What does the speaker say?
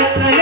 Yeah.